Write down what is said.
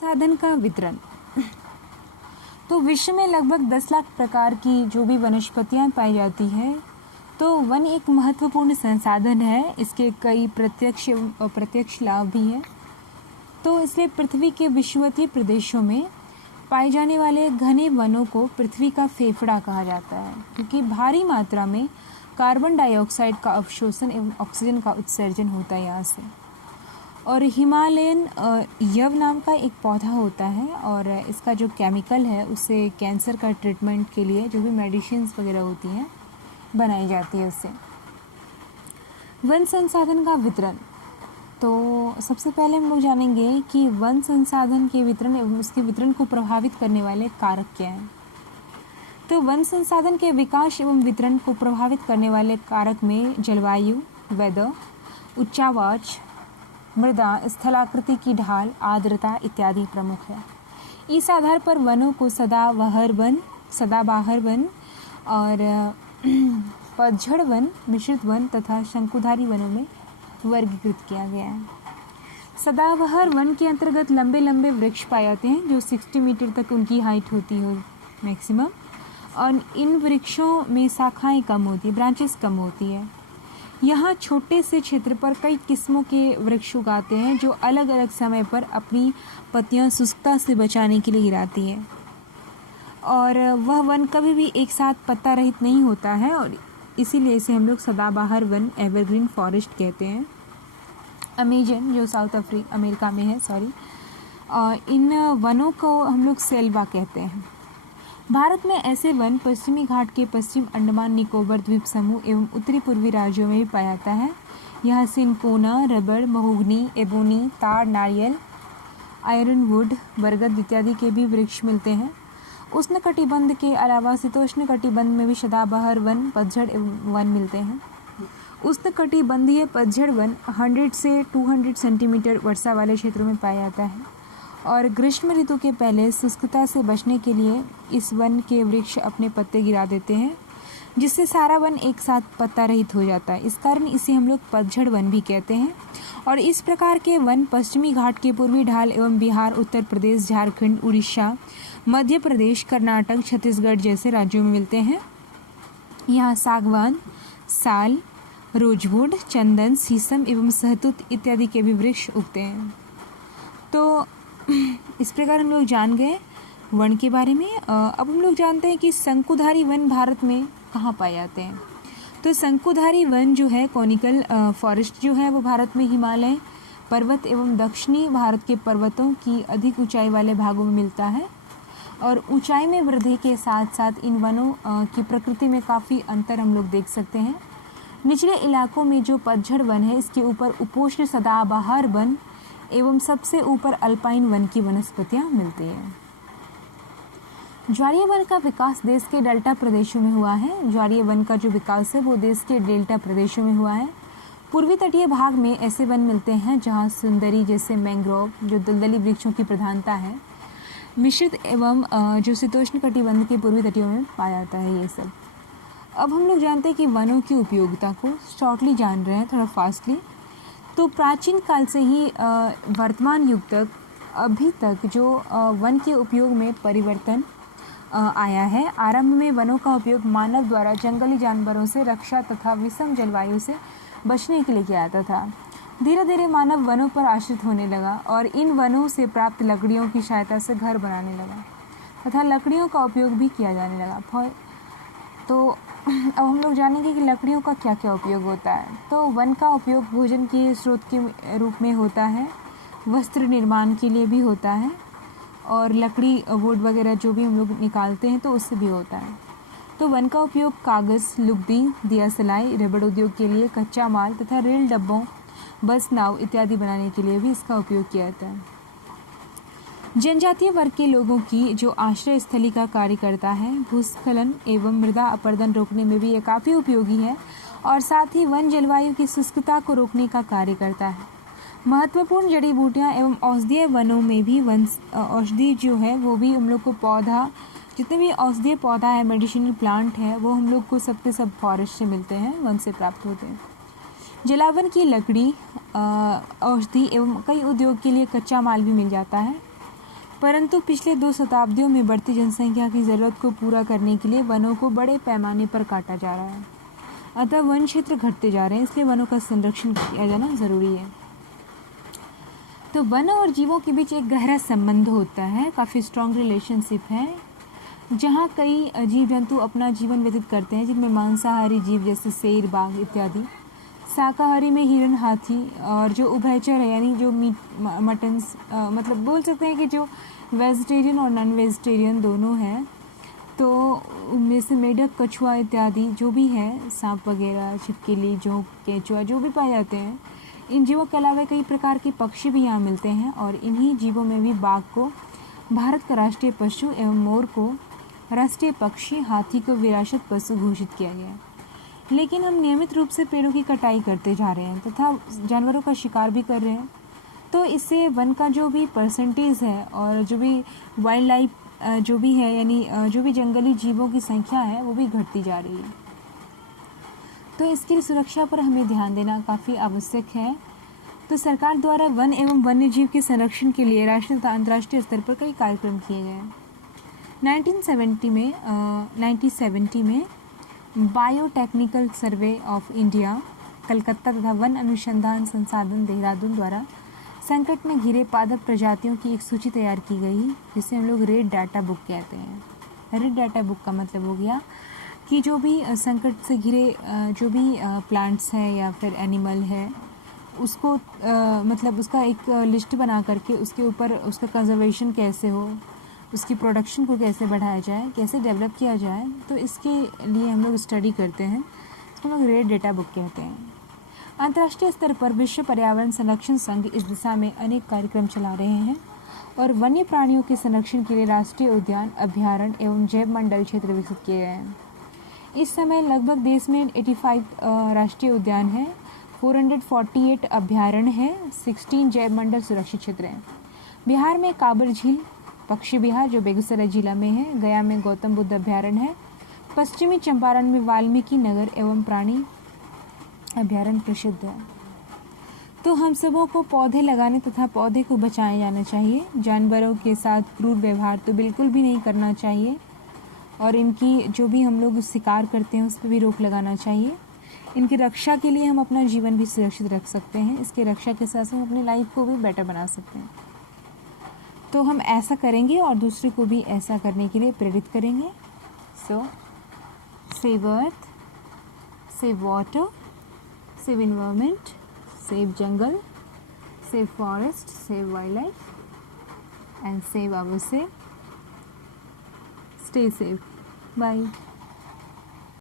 साधन का वितरण। तो विश्व में लगभग 10 लाख प्रकार की जो भी वनस्पतियाँ पाई जाती है, तो वन एक महत्वपूर्ण संसाधन है। इसके कई प्रत्यक्ष एवं अप्रत्यक्ष लाभ भी हैं। तो इसलिए पृथ्वी के विषुवतीय प्रदेशों में पाए जाने वाले घने वनों को पृथ्वी का फेफड़ा कहा जाता है, क्योंकि भारी मात्रा में कार्बन डाइऑक्साइड का अवशोषण एवं ऑक्सीजन का उत्सर्जन होता है यहाँ से। और हिमालयन यव नाम का एक पौधा होता है, और इसका जो केमिकल है उससे कैंसर का ट्रीटमेंट के लिए जो भी मेडिसिन्स वगैरह होती हैं बनाई जाती है उससे। वन संसाधन का वितरण। तो सबसे पहले हम लोग जानेंगे कि वन संसाधन के वितरण एवं उसके वितरण को प्रभावित करने वाले कारक क्या हैं। तो वन संसाधन के विकास एवं वितरण को प्रभावित करने वाले कारक में जलवायु, वेदर, उच्चावाच, मृदा, स्थलाकृति की ढाल, आर्द्रता इत्यादि प्रमुख है। इस आधार पर वनों को सदाबहार वन और पतझड़ वन, मिश्रित वन तथा शंकुधारी वनों में वर्गीकृत किया गया है। सदाबहार वन के अंतर्गत लंबे लंबे वृक्ष पाए जाते हैं जो 60 मीटर तक उनकी हाइट होती है मैक्सिमम, और इन वृक्षों में शाखाएं कम होती है, ब्रांचेस कम होती है। यहाँ छोटे से क्षेत्र पर कई किस्मों के वृक्ष उगाते हैं जो अलग अलग समय पर अपनी पत्तियाँ शुष्कता से बचाने के लिए गिराती है, और वह वन कभी भी एक साथ पत्ता रहित नहीं होता है, और इसीलिए इसे हम लोग सदाबहार वन, एवरग्रीन फॉरेस्ट कहते हैं। अमेजन जो साउथ अमेरिका में है, इन वनों को हम लोग सेल्वा कहते हैं। भारत में ऐसे वन पश्चिमी घाट के पश्चिम अंडमान निकोबार द्वीप समूह एवं उत्तरी पूर्वी राज्यों में भी पाया जाता है। यहाँ सिनकोना, रबड़, महोगनी, एबोनी, ताड़, नारियल, आयरनवुड, बरगद इत्यादि के भी वृक्ष मिलते हैं। उष्णकटिबंध के अलावा शीतोष्णकटिबंध में भी सदाबहार वन, पतझड़ वन मिलते हैं। उष्णकटिबंधीय पतझड़ वन 100 से 200 सेंटीमीटर वर्षा वाले क्षेत्रों में पाया जाता है, और ग्रीष्म ऋतु के पहले शुष्कता से बचने के लिए इस वन के वृक्ष अपने पत्ते गिरा देते हैं, जिससे सारा वन एक साथ पत्ता रहित हो जाता है। इस कारण इसे हम लोग पतझड़ वन भी कहते हैं। और इस प्रकार के वन पश्चिमी घाट के पूर्वी ढाल एवं बिहार, उत्तर प्रदेश, झारखंड, उड़ीसा, मध्य प्रदेश, कर्नाटक, छत्तीसगढ़ जैसे राज्यों में मिलते हैं। यहाँ सागवान, साल, रोजवुड, चंदन, शीशम एवं सहतूत इत्यादि के भी वृक्ष उगते हैं। तो इस प्रकार हम लोग जान गए वन के बारे में। अब हम लोग जानते हैं कि शंकुधारी वन भारत में कहाँ पाए जाते हैं। तो शंकुधारी वन जो है, कॉनिकल फॉरेस्ट जो है, वो भारत में हिमालय पर्वत एवं दक्षिणी भारत के पर्वतों की अधिक ऊंचाई वाले भागों में मिलता है, और ऊंचाई में वृद्धि के साथ साथ इन वनों की प्रकृति में काफ़ी अंतर हम लोग देख सकते हैं। निचले इलाकों में जो पतझड़ वन है, इसके ऊपर उपोष्ण सदाबहार वन एवं सबसे ऊपर अल्पाइन वन की वनस्पतियाँ मिलती हैं। ज्वारीय वन का विकास देश के डेल्टा प्रदेशों में हुआ है। ज्वारीय वन का जो विकास है वो देश के डेल्टा प्रदेशों में हुआ है। पूर्वी तटीय भाग में ऐसे वन मिलते हैं जहाँ सुंदरी जैसे मैंग्रोव, जो दलदली वृक्षों की प्रधानता है, मिश्रित एवं जो शीतोष्ण कटिबंध के पूर्वी तटियों में पाया जाता है ये सब। अब हम लोग जानते हैं कि वनों की उपयोगिता को शॉर्टली जान रहे हैं, थोड़ा फास्टली। तो प्राचीन काल से ही वर्तमान युग तक अभी तक जो वन के उपयोग में परिवर्तन आया है। आरंभ में वनों का उपयोग मानव द्वारा जंगली जानवरों से रक्षा तथा विषम जलवायु से बचने के लिए किया जाता था। धीरे धीरे मानव वनों पर आश्रित होने लगा और इन वनों से प्राप्त लकड़ियों की सहायता से घर बनाने लगा तथा लकड़ियों का उपयोग भी किया जाने लगा। तो अब हम लोग जानेंगे कि लकड़ियों का क्या क्या उपयोग होता है। तो वन का उपयोग भोजन के स्रोत के रूप में होता है, वस्त्र निर्माण के लिए भी होता है, और लकड़ी वुड वगैरह जो भी हम लोग निकालते हैं तो उससे भी होता है। तो वन का उपयोग कागज़, लुगदी, दिया सलाई, रबड़ उद्योग के लिए, कच्चा माल तथा रेल डब्बों, बस, नाव इत्यादि बनाने के लिए भी इसका उपयोग किया जाता है। जनजातीय वर्ग के लोगों की जो आश्रय स्थली का कार्य करता है, भूस्खलन एवं मृदा अपरदन रोकने में भी ये काफ़ी उपयोगी है, और साथ ही वन जलवायु की शुष्कता को रोकने का कार्य करता है। महत्वपूर्ण जड़ी बूटियाँ एवं औषधीय वनों में भी औषधि जो है वो भी हम लोग को पौधा, जितने भी औषधीय पौधा है, मेडिसिनल प्लांट है, वो हम लोग को सबके सब फॉरेस्ट से मिलते हैं, वन से प्राप्त होते हैं। जलावन की लकड़ी, औषधि एवं कई उद्योग के लिए कच्चा माल भी मिल जाता है। परंतु पिछले 2 शताब्दियों में बढ़ती जनसंख्या की ज़रूरत को पूरा करने के लिए वनों को बड़े पैमाने पर काटा जा रहा है। अतः वन क्षेत्र घटते जा रहे हैं, इसलिए वनों का संरक्षण किया जाना ज़रूरी है। तो वन और जीवों के बीच एक गहरा संबंध होता है, काफ़ी स्ट्रॉन्ग रिलेशनशिप है, जहाँ कई जीव जंतु अपना जीवन व्यतीत करते हैं, जिनमें मांसाहारी जीव जैसे शेर, बाघ इत्यादि, शाकाहारी में हिरण, हाथी, और जो उभयचर है यानी जो मीट मटन्स मतलब बोल सकते हैं कि जो वेजिटेरियन और नॉन वेजिटेरियन दोनों हैं, तो उनमें से मेढक, कछुआ इत्यादि जो भी है, सांप वगैरह, छिपकली, जोंक, केंचुआ जो भी पाए जाते हैं, इन जीवों के अलावा कई प्रकार के पक्षी भी यहाँ मिलते हैं। और इन्हीं जीवों में भी बाघ को भारत का राष्ट्रीय पशु एवं मोर को राष्ट्रीय पक्षी, हाथी को विरासत पशु घोषित किया गया है। लेकिन हम नियमित रूप से पेड़ों की कटाई करते जा रहे हैं तथा जानवरों का शिकार भी कर रहे हैं, तो इससे वन का जो भी परसेंटेज है और जो भी वाइल्ड लाइफ जो भी है यानी जो भी जंगली जीवों की संख्या है वो भी घटती जा रही है। तो इसकी सुरक्षा पर हमें ध्यान देना काफ़ी आवश्यक है। तो सरकार द्वारा वन एवं वन्यजीव के संरक्षण के लिए राष्ट्रीय तथा अंतर्राष्ट्रीय स्तर पर कई कार्यक्रम किए गए हैं। 1970 में biotechnical survey of India Calcutta तथा वन अनुसंधान संसाधन देहरादून द्वारा संकट में घिरे पादप प्रजातियों की एक सूची तैयार की गई, जिसे हम लोग रेड डाटा बुक कहते हैं। रेड डाटा बुक का मतलब हो गया कि जो भी संकट से घिरे जो भी प्लांट्स हैं या फिर एनिमल है, उसको मतलब उसका एक लिस्ट बना करके उसके ऊपर उसका कंजर्वेशन कैसे हो, उसकी प्रोडक्शन को कैसे बढ़ाया जाए, कैसे डेवलप किया जाए, तो इसके लिए हम लोग स्टडी करते हैं। इसको हम लोग रेड डाटा बुक कहते हैं। अंतर्राष्ट्रीय स्तर पर विश्व पर्यावरण संरक्षण संघ इस दिशा में अनेक कार्यक्रम चला रहे हैं और वन्य प्राणियों के संरक्षण के लिए राष्ट्रीय उद्यान, अभयारण्य एवं जैव मंडल क्षेत्र विकसित किए गए हैं। इस समय लगभग देश में 85 राष्ट्रीय उद्यान है, 448 अभयारण्य है, 16 जैव मंडल सुरक्षित क्षेत्र हैं। बिहार में काबर झील पक्षी विहार जो बेगूसराय जिला में है, गया में गौतम बुद्ध अभयारण्य है, पश्चिमी चंपारण में वाल्मीकि नगर एवं प्राणी अभयारण्य प्रसिद्ध है। तो हम सबों को पौधे लगाने तथा पौधे को बचाया जाना चाहिए। जानवरों के साथ क्रूर व्यवहार तो बिल्कुल भी नहीं करना चाहिए और इनकी जो भी हम लोग शिकार करते हैं उस पर भी रोक लगाना चाहिए। इनकी रक्षा के लिए हम अपना जीवन भी सुरक्षित रख सकते हैं। इसकी रक्षा के साथ हम अपनी लाइफ को भी बेटर बना सकते हैं। तो हम ऐसा करेंगे और दूसरे को भी ऐसा करने के लिए प्रेरित करेंगे। So save earth, save water, save environment, save jungle, save forest, save wildlife and save ourself. Stay safe. Bye.